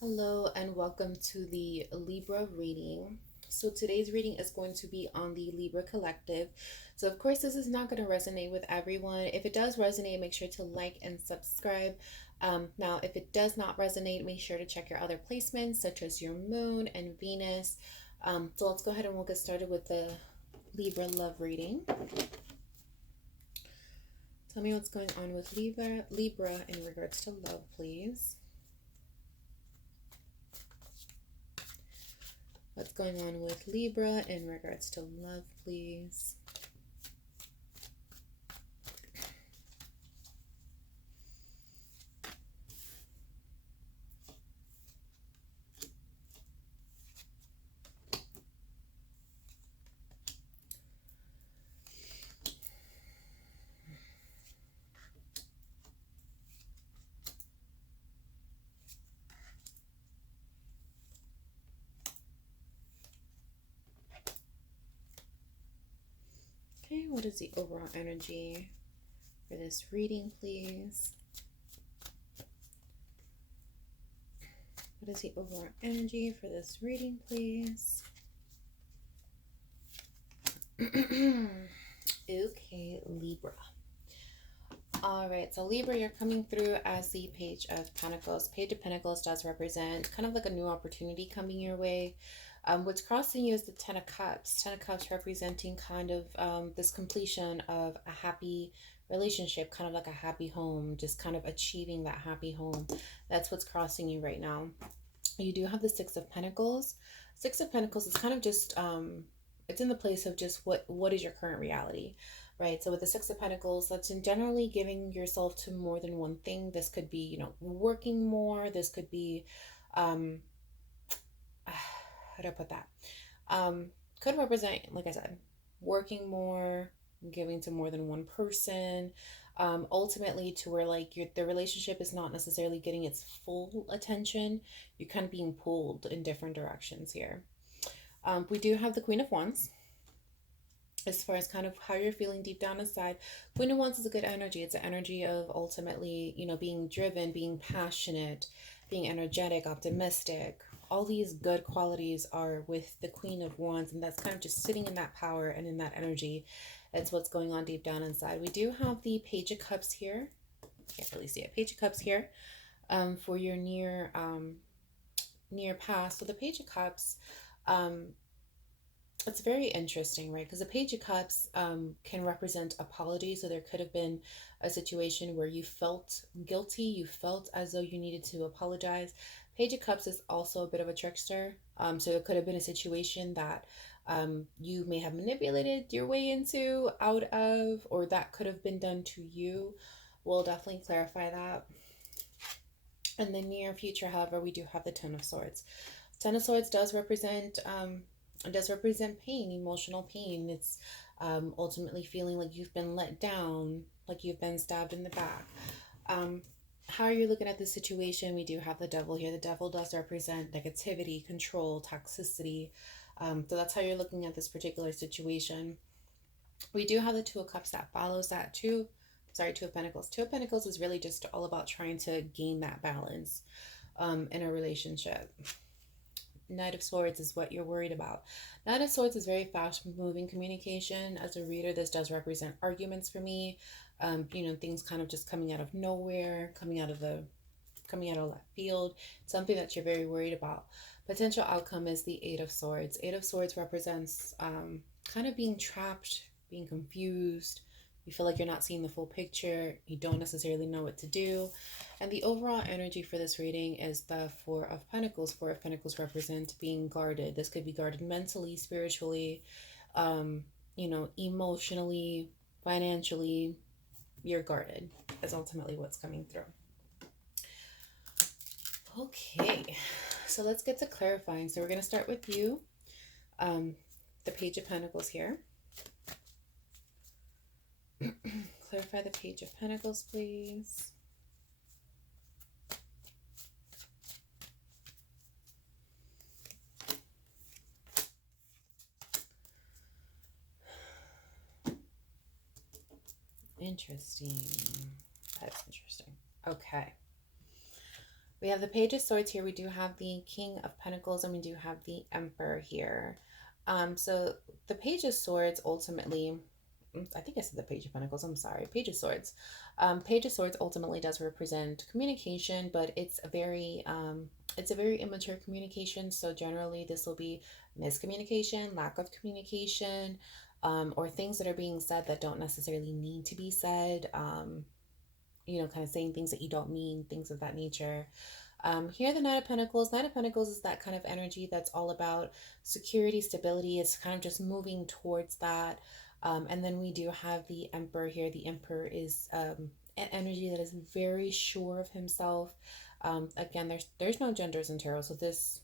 Hello and welcome to the Libra reading. So today's reading is going to be on the Libra collective. So of course this is not going to resonate with everyone. If it does resonate, make sure to like and subscribe. Now if it does not resonate, make sure to check your other placements such as your moon and Venus. So let's go ahead and we'll get started with the Libra love reading. Tell me what's going on with Libra in regards to love, please. What's going on with Libra in regards to love, please? Okay, what is the overall energy for this reading, please? What is the overall energy for this reading, please? Okay, Libra. All right, so Libra, you're coming through as the Page of Pentacles. Page of Pentacles does represent kind of like a new opportunity coming your way. What's crossing you is the Ten of Cups. Ten of Cups representing kind of this completion of a happy relationship, kind of like a happy home, just kind of achieving that happy home. That's what's crossing you right now. You do have the Six of Pentacles. Six of Pentacles is kind of just it's in the place of just what is your current reality, right? So with the Six of Pentacles, that's in generally giving yourself to more than one thing. This could be, working more. This could be how do I put that? Could represent, like I said, working more, giving to more than one person, ultimately to where like the relationship is not necessarily getting its full attention. You're kind of being pulled in different directions here. We do have the Queen of Wands. As far as kind of how you're feeling deep down inside, Queen of Wands is a good energy. It's an energy of ultimately, being driven, being passionate, being energetic, optimistic. All these good qualities are with the Queen of Wands, and that's kind of just sitting in that power and in that energy. That's what's going on deep down inside. We do have the Page of Cups here. Can't really see it. Page of Cups here, for your near past. So the Page of Cups, um, it's very interesting, right? Because the Page of Cups can represent apology. So there could have been a situation where you felt guilty, you felt as though you needed to apologize. Page of Cups is also a bit of a trickster. So it could have been a situation that you may have manipulated your way into, out of, or that could have been done to you. We'll definitely clarify that. In the near future, however, we do have the Ten of Swords. Ten of Swords does represent pain, emotional pain. It's ultimately feeling like you've been let down, like you've been stabbed in the back. How are you looking at this situation? We do have the Devil here. The Devil does represent negativity, control, toxicity. So that's how you're looking at this particular situation. We do have the Two of Cups that follows that too. Sorry, Two of Pentacles. Two of Pentacles is really just all about trying to gain that balance in a relationship. Knight of Swords is what you're worried about. Knight of Swords is very fast moving communication. As a reader, this does represent arguments for me. Things kind of just coming out of nowhere, coming out of left field, something that you're very worried about. Potential outcome is the Eight of Swords. Eight of Swords represents kind of being trapped, being confused. You feel like you're not seeing the full picture. You don't necessarily know what to do. And the overall energy for this reading is the Four of Pentacles. Four of Pentacles represent being guarded. This could be guarded mentally, spiritually, emotionally, financially. You're guarded. That's ultimately what's coming through. Okay, so let's get to clarifying. So we're going to start with you, the Page of Pentacles here. Clarify the Page of Pentacles, please. Interesting. That's interesting. Okay. We have the Page of Swords here. We do have the King of Pentacles, and we do have the Emperor here. So the Page of Swords ultimately, I think I said the Page of Pentacles. I'm sorry, Page of Swords. Page of Swords ultimately does represent communication, but it's a very immature communication. So generally, this will be miscommunication, lack of communication, or things that are being said that don't necessarily need to be said. Kind of saying things that you don't mean, things of that nature. Here, the Knight of Pentacles. Knight of Pentacles is that kind of energy that's all about security, stability. It's kind of just moving towards that. And then we do have the Emperor here. The Emperor is an energy that is very sure of himself. Again, there's no genders in tarot, so this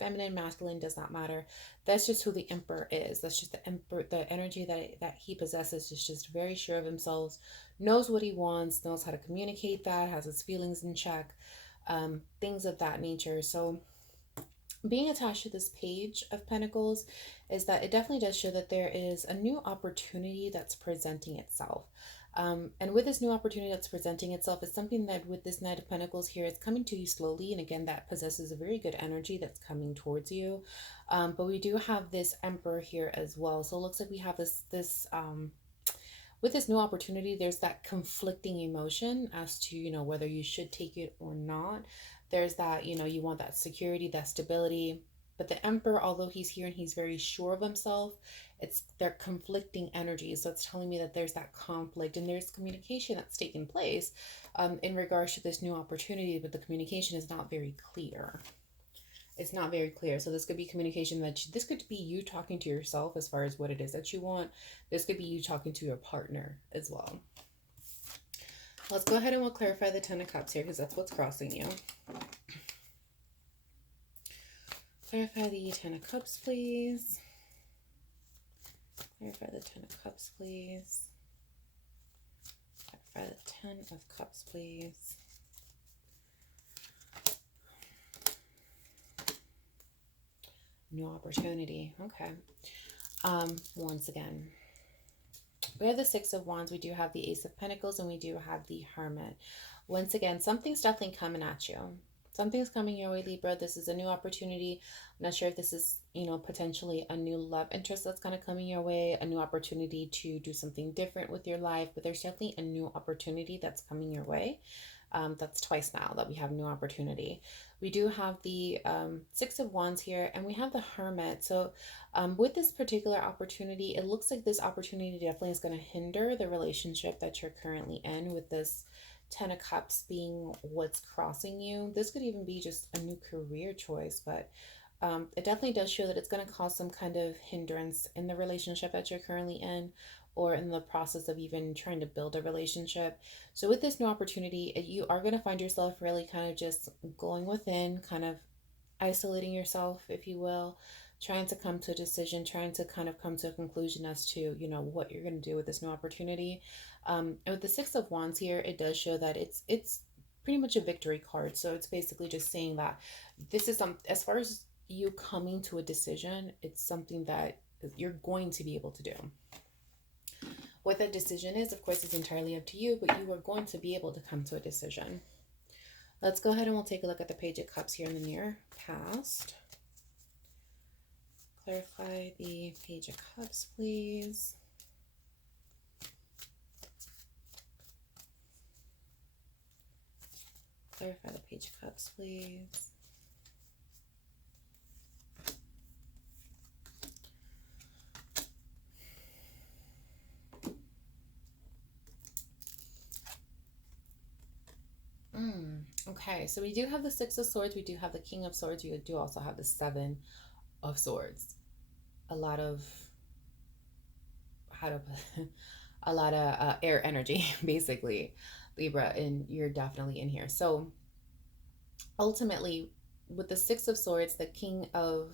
feminine, masculine does not matter. That's just who the Emperor is. That's just the Emperor. The energy that he possesses is just very sure of himself, knows what he wants, knows how to communicate that, has his feelings in check, things of that nature. So being attached to this Page of Pentacles is that it definitely does show that there is a new opportunity that's presenting itself. And with this new opportunity that's presenting itself, it's something that with this Knight of Pentacles here, it's coming to you slowly. And again, that possesses a very good energy that's coming towards you. But we do have this Emperor here as well. So it looks like we have this with this new opportunity, there's that conflicting emotion as to, whether you should take it or not. There's that, you want that security, that stability. But the Emperor, although he's here and he's very sure of himself, it's they're conflicting energies. So it's telling me that there's that conflict and there's communication that's taking place in regards to this new opportunity, but the communication is not very clear. It's not very clear. So this could be communication this could be you talking to yourself as far as what it is that you want. This could be you talking to your partner as well. Let's go ahead and we'll clarify the Ten of Cups here because that's what's crossing you. Clarify the Ten of Cups, please. Clarify the Ten of Cups, please. Clarify the Ten of Cups, please. New opportunity. Okay. Once again, we have the Six of Wands, we do have the Ace of Pentacles, and we do have the Hermit. Once again, something's definitely coming at you. Something's coming your way, Libra. This is a new opportunity. I'm not sure if this is, potentially a new love interest that's kind of coming your way, a new opportunity to do something different with your life, but there's definitely a new opportunity that's coming your way. That's twice now that we have new opportunity. We do have the Six of Wands here, and we have the Hermit. So with this particular opportunity, it looks like this opportunity definitely is going to hinder the relationship that you're currently in, with this Ten of Cups being what's crossing you. This could even be just a new career choice, but it definitely does show that it's going to cause some kind of hindrance in the relationship that you're currently in, or in the process of even trying to build a relationship. So with this new opportunity, you are going to find yourself really kind of just going within, kind of isolating yourself, if you will, trying to come to a decision, trying to kind of come to a conclusion as to, what you're going to do with this new opportunity. And with the Six of Wands here, it does show that it's pretty much a victory card. So it's basically just saying that this is as far as you coming to a decision, it's something that you're going to be able to do. What that decision is, of course, is entirely up to you, but you are going to be able to come to a decision. Let's go ahead and we'll take a look at the Page of Cups here in the near past. Clarify the Page of Cups, please. Clarify the Page of Cups, please. Okay, so we do have the Six of Swords, we do have the King of Swords, we do also have the Seven of Swords. A lot of air energy, basically, Libra, and you're definitely in here. So ultimately, with the Six of Swords, the King of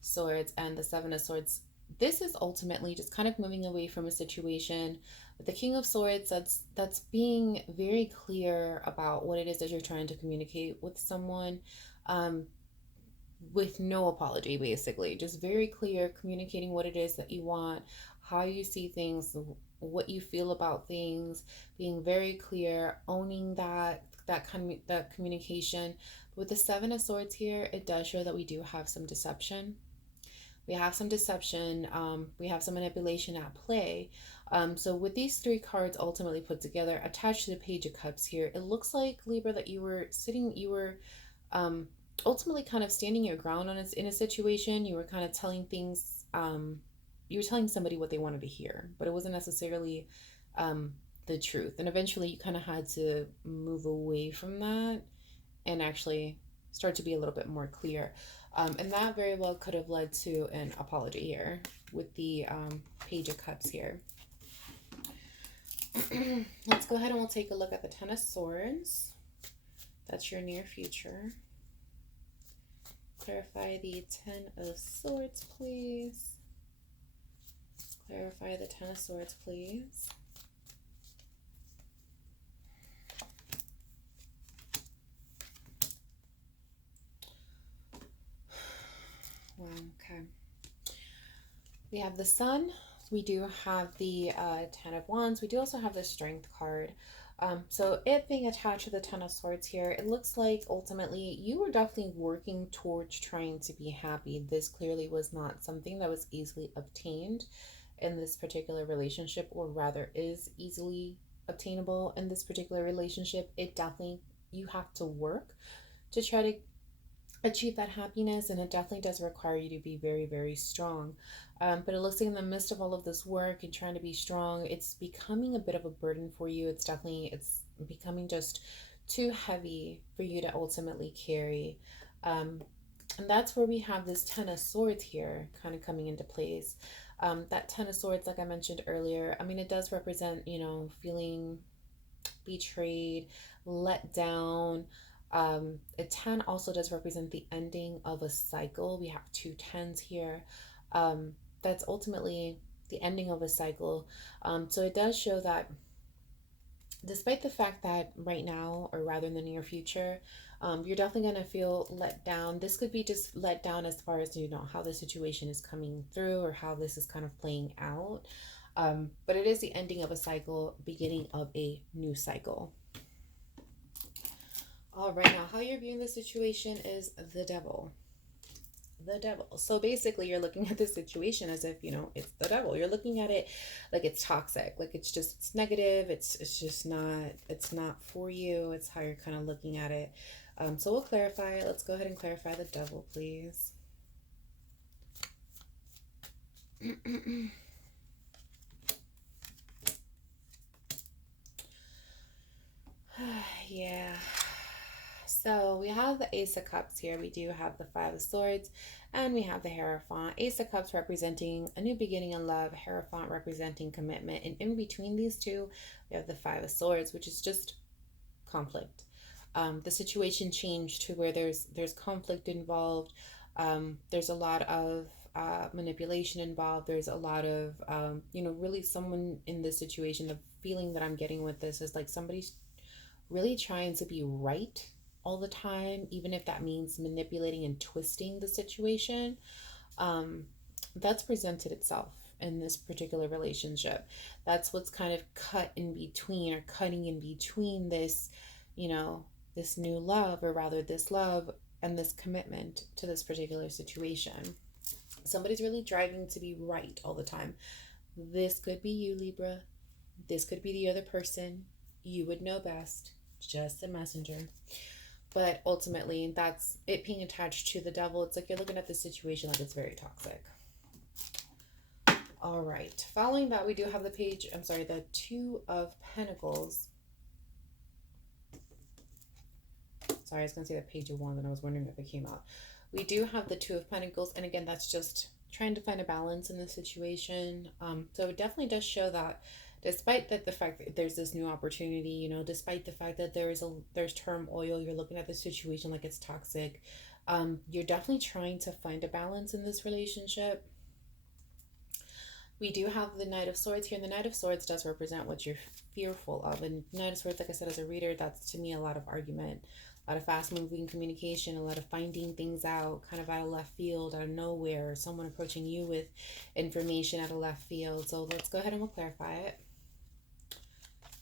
Swords, and the Seven of Swords, this is ultimately just kind of moving away from a situation. With the King of Swords, that's being very clear about what it is that you're trying to communicate with someone, with no apology, basically. Just very clear, communicating what it is that you want, how you see things, what you feel about things, being very clear, owning that that communication. With the Seven of Swords here, it does show that we do have some deception. We have some deception. We have some manipulation at play. So with these three cards ultimately put together, attached to the Page of Cups here, it looks like, Libra, that you were um, ultimately kind of standing your ground on in a situation. You were kind of telling things, you were telling somebody what they wanted to hear, but it wasn't necessarily um, the truth. And eventually you kind of had to move away from that and actually start to be a little bit more clear. And that very well could have led to an apology here with the Page of Cups here. Let's go ahead and we'll take a look at the Ten of Swords. That's your near future. Clarify the Ten of Swords, please. Clarify the Ten of Swords, please. Wow, okay. We have the Sun. We do have the Ten of Wands. We do also have the Strength card. So it being attached to the Ten of Swords here, it looks like ultimately you were definitely working towards trying to be happy. This clearly was not something that was easily obtained in this particular relationship, or rather is easily obtainable in this particular relationship. It definitely, you have to work to try to achieve that happiness, and it definitely does require you to be very, very strong. But it looks like in the midst of all of this work and trying to be strong, it's becoming a bit of a burden for you. It's becoming just too heavy for you to ultimately carry. And that's where we have this Ten of Swords here kind of coming into place. That Ten of Swords, like I mentioned earlier, I mean, it does represent, feeling betrayed, let down. A 10 also does represent the ending of a cycle. We have two tens here. That's ultimately the ending of a cycle. So it does show that despite the fact that right now, or rather in the near future, you're definitely going to feel let down. This could be just let down as far as, how the situation is coming through or how this is kind of playing out. But it is the ending of a cycle, beginning of a new cycle. All right, now how you're viewing the situation is the devil. The devil. So basically you're looking at the situation as if, it's the devil. You're looking at it like it's toxic, like it's negative, it's not for you. It's how you're kind of looking at it. So we'll clarify it. Let's go ahead and clarify the devil, please. Yeah. So we have the Ace of Cups here. We do have the Five of Swords, and we have the Hierophant. Ace of Cups representing a new beginning in love, Hierophant representing commitment. And in between these two, we have the Five of Swords, which is just conflict. The situation changed to where there's conflict involved. There's a lot of manipulation involved. There's a lot of, really someone in this situation, the feeling that I'm getting with this is like somebody's really trying to be right all the time, even if that means manipulating and twisting the situation. That's presented itself in this particular relationship. That's what's kind of cut in between, or cutting in between this, this new love, or rather this love and this commitment to this particular situation. Somebody's really driving to be right all the time. This could be you, Libra. This could be the other person. You would know best. Just a messenger. But ultimately, that's it being attached to the devil. It's like you're looking at the situation like it's very toxic. All right. Following that, we do have the Two of Pentacles. Sorry, I was going to say the Page of Wands, and I was wondering if it came out. We do have the Two of Pentacles, and again, that's just trying to find a balance in the situation. So it definitely does show that despite the fact that there's this new opportunity, despite the fact that there's turmoil, you're looking at the situation like it's toxic. You're definitely trying to find a balance in this relationship. We do have the Knight of Swords here, and the Knight of Swords does represent what you're fearful of. And Knight of Swords, like I said, as a reader, that's to me a lot of argument, a lot of fast-moving communication, a lot of finding things out kind of out of left field, out of nowhere, someone approaching you with information out of left field. So let's go ahead and we'll clarify it.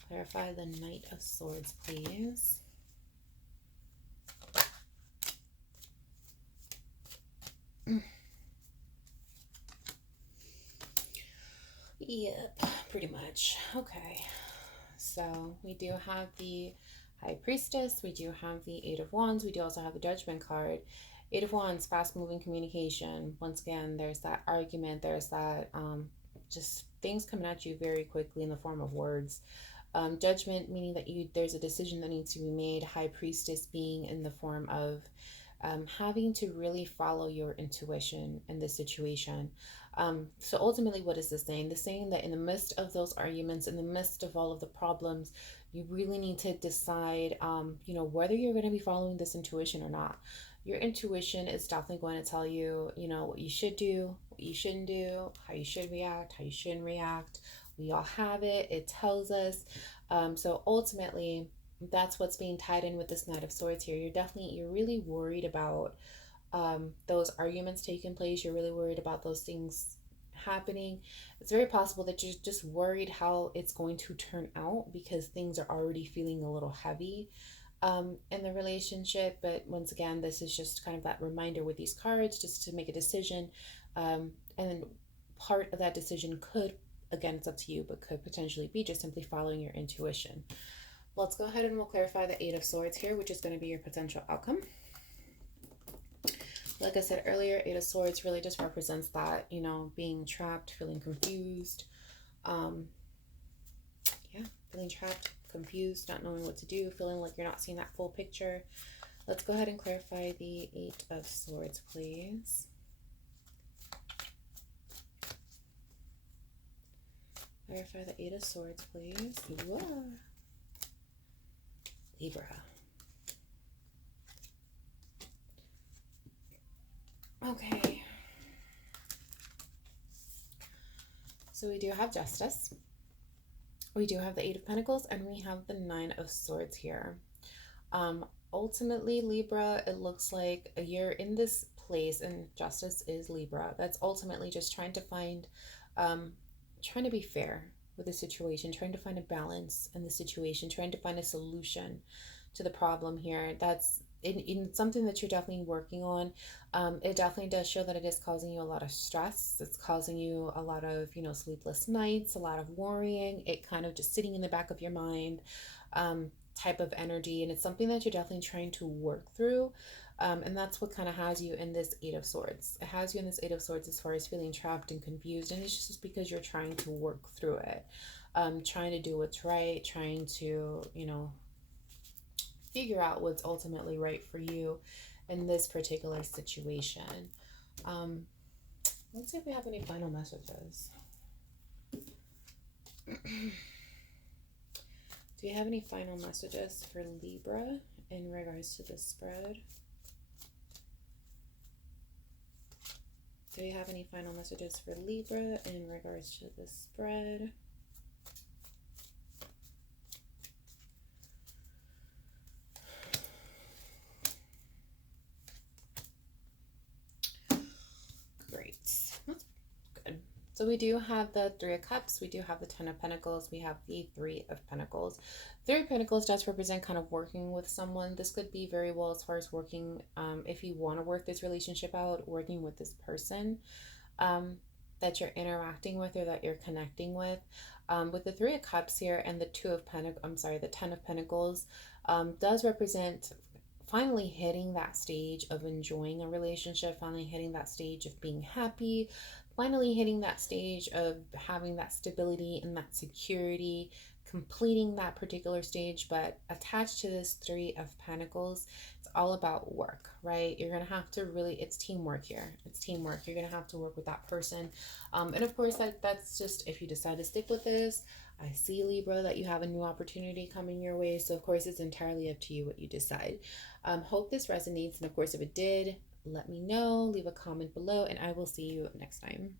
Clarify the Knight of Swords, please. Yep, pretty much. Okay. So we do have the High Priestess, we do have the Eight of Wands, we do also have the Judgment card. Eight of Wands, fast moving communication. Once again, there's that argument, there's that just things coming at you very quickly in the form of words. Judgment meaning that there's a decision that needs to be made. High Priestess being in the form of having to really follow your intuition in this situation. So ultimately, what is this saying? The saying that in the midst of those arguments, in the midst of all of the problems, you really need to decide, whether you're going to be following this intuition or not. Your intuition is definitely going to tell you, what you should do, what you shouldn't do, how you should react, how you shouldn't react. We all have it. It tells us. So ultimately, that's what's being tied in with this Knight of Swords here. You're really worried about those arguments taking place. You're really worried about those things happening. It's very possible that you're just worried how it's going to turn out because things are already feeling a little heavy in the relationship. But once again, this is just kind of that reminder with these cards just to make a decision. And part of that decision could, again, it's up to you, but could potentially be just simply following your intuition. Let's go ahead and we'll clarify the Eight of Swords here, which is going to be your potential outcome. Like I said earlier, Eight of Swords really just represents that, being trapped, feeling confused. Feeling trapped, confused, not knowing what to do, feeling like you're not seeing that full picture. Let's go ahead and clarify the Eight of Swords, please. Clarify the Eight of Swords, please. Whoa. Libra. Okay. So we do have Justice. We do have the Eight of Pentacles, and we have the Nine of Swords here. Ultimately, Libra, it looks like you're in this place, and Justice is Libra. That's ultimately just trying to find, trying to be fair with the situation, trying to find a balance in the situation, trying to find a solution to the problem here. That's in something that you're definitely working on. It definitely does show that it is causing you a lot of stress. It's causing you a lot of, sleepless nights, a lot of worrying, it kind of just sitting in the back of your mind, type of energy. And it's something that you're definitely trying to work through. And that's what kind of has you in this Eight of Swords. It has you in this Eight of Swords as far as feeling trapped and confused. And it's just because you're trying to work through it, trying to do what's right, trying to, figure out what's ultimately right for you in this particular situation. Let's see if we have any final messages. Do you have any final messages for Libra in regards to the spread? Do you have any final messages for Libra in regards to the spread? Great. That's good. So we do have the Three of Cups, we do have the Ten of Pentacles, we have the Three of Pentacles. Three of Pentacles does represent kind of working with someone. This could be very well as far as working, if you want to work this relationship out, working with this person that you're interacting with or that you're connecting with. With the Three of Cups here and the the Ten of Pentacles does represent finally hitting that stage of enjoying a relationship, finally hitting that stage of being happy, finally hitting that stage of having that stability and that security, completing that particular stage. But attached to this Three of Pentacles, it's all about work, right? You're going to have to really, it's teamwork here. It's teamwork. You're going to have to work with that person. And of course, that's just if you decide to stick with this. I see, Libra, that you have a new opportunity coming your way. So, of course, it's entirely up to you what you decide. Hope this resonates. And, of course, if it did, let me know. Leave a comment below, and I will see you next time.